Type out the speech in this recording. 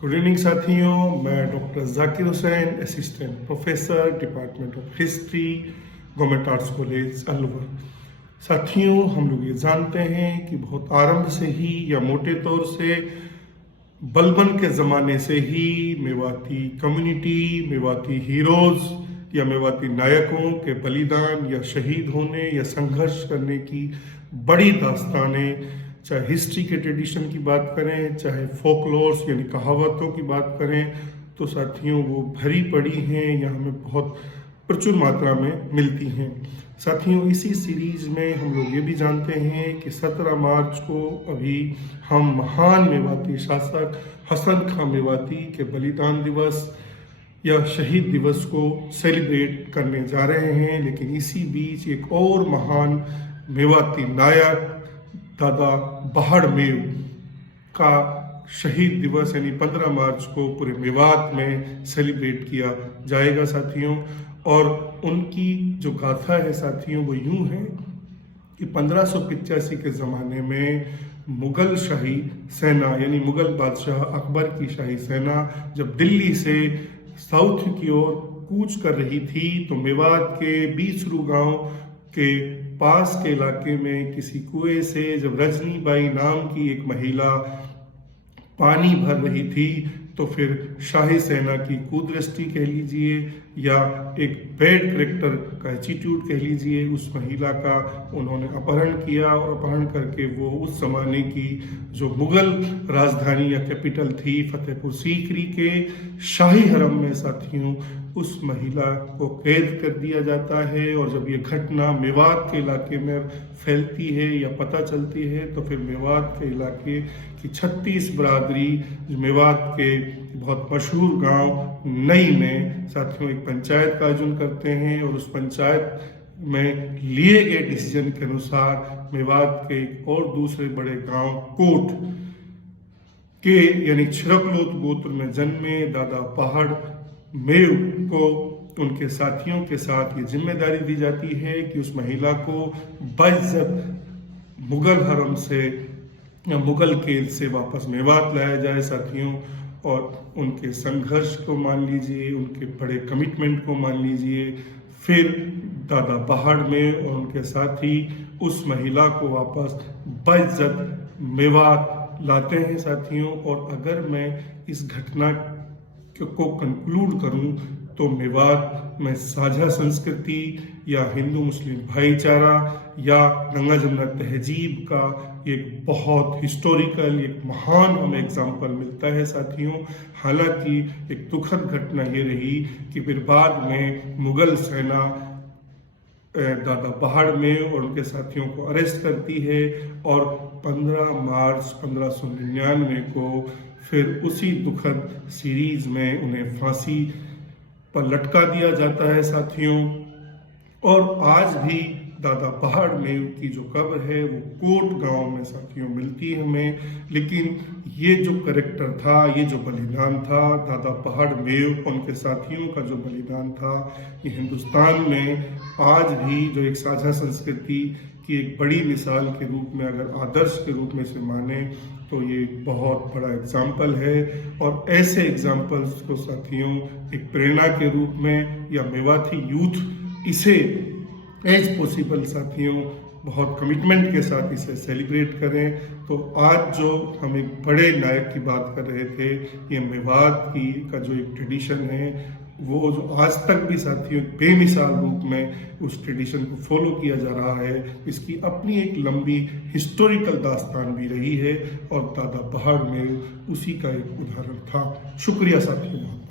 Good evening साथियों, मैं doctor Zakir Hussain, assistant professor, department of history, government arts college Alwar. साथियों, हम लोग ये जानते हैं कि बहुत आरंभ से ही या मोटे तौर से बलबन के ज़माने से ही मेवाती कम्युनिटी, मेवाती हीरोज़ या मेवाती नायकों के बलिदान या शहीद होने या संघर्ष करने की बड़ी दास्तानें, चाहे हिस्ट्री के ट्रेडिशन की बात करें, चाहे फोकलोर्स यानी कहावतों की बात करें, तो साथियों वो भरी पड़ी हैं या हमें बहुत प्रचुर मात्रा में मिलती हैं। साथियों, इसी सीरीज में हम लोग ये भी जानते हैं कि 17 मार्च को अभी हम महान मेवाती शासक हसन खां मेवाती के बलिदान दिवस या शहीद दिवस को सेलिब्रेट करने जा रहे हैं। लेकिन इसी बीच एक और महान मेवाती नायक दादा बहाड़-मेव का शहीद दिवस यानी 15 मार्च को पूरे मेवात में सेलिब्रेट किया जाएगा साथियों। और उनकी जो गाथा है साथियों वो यूं है कि 1585 के ज़माने में मुग़ल शाही सेना यानी मुग़ल बादशाह अकबर की शाही सेना जब दिल्ली से साउथ की ओर कूच कर रही थी, तो मेवात के बीसरू गांव के पास के इलाके में किसी कुएं से जब रजनी बाई नाम की एक महिला पानी भर रही थी, तो फिर शाही सेना की कुदृष्टि कह लीजिए या एक बैड करेक्टर का एटीट्यूड कह लीजिए, उस महिला का उन्होंने अपहरण किया और अपहरण करके वो उस ज़माने की जो मुग़ल राजधानी या कैपिटल थी फतेहपुर सीकरी के शाही हरम में साथियों उस महिला को कैद कर दिया जाता है। और जब ये घटना मेवात के इलाके में फैलती है या पता चलती है, तो फिर मेवात के इलाके की 36 बरादरी जो मेवात के बहुत मशहूर गांव नई में साथियों एक पंचायत का आयोजन करते हैं। और उस पंचायत में लिए गए डिसीजन के अनुसार मेवात के एक और दूसरे बड़े गांव कोट के यानी छिरकलोत गोत्र में जन्मे दादा बहाड़-मेव को उनके साथियों के साथ ये जिम्मेदारी दी जाती है कि उस महिला को बाइज्जत मुगल हरम से या मुगल कैद से वापस मेवात लाया जाए साथियों। और उनके संघर्ष को मान लीजिए, उनके बड़े कमिटमेंट को मान लीजिए, फिर दादा बहाड़-मेव और उनके साथी उस महिला को वापस बाइज्जत मेवात लाते हैं साथियों। और अगर मैं इस घटना को कंक्लूड करूं तो मेवात में साझा संस्कृति या हिंदू मुस्लिम भाईचारा या गंगा जमुना तहजीब का एक बहुत हिस्टोरिकल एक महान हमें एग्जाम्पल मिलता है साथियों। हालांकि एक दुखद घटना ये रही कि फिर बाद में मुगल सेना दादा बहाड़-मेव और उनके साथियों को अरेस्ट करती है और 15 मार्च 1599 को फिर उसी दुखद सीरीज में उन्हें फांसी पर लटका दिया जाता है साथियों। और आज भी दादा बहाड़-मेव की जो कब्र है वो कोट गांव में साथियों मिलती है हमें। लेकिन ये जो करेक्टर था, ये जो बलिदान था दादा बहाड़-मेव उनके साथियों का जो बलिदान था, ये हिंदुस्तान में आज भी जो एक साझा संस्कृति की एक बड़ी मिसाल के रूप में अगर आदर्श के रूप में से माने तो ये बहुत बड़ा एग्जाम्पल है। और ऐसे एग्जाम्पल्स को साथियों एक प्रेरणा के रूप में या मेवाती यूथ इसे एज पॉसिबल साथियों बहुत कमिटमेंट के साथ इसे सेलिब्रेट करें। तो आज जो हम एक बड़े नायक की बात कर रहे थे, ये मेवात की का जो एक ट्रेडिशन है वो जो आज तक भी साथियों बेमिसाल रूप में उस ट्रेडिशन को फॉलो किया जा रहा है, इसकी अपनी एक लंबी हिस्टोरिकल दास्तान भी रही है और दादा बहाड़-मेव उसी का एक उदाहरण था। शुक्रिया साथियों।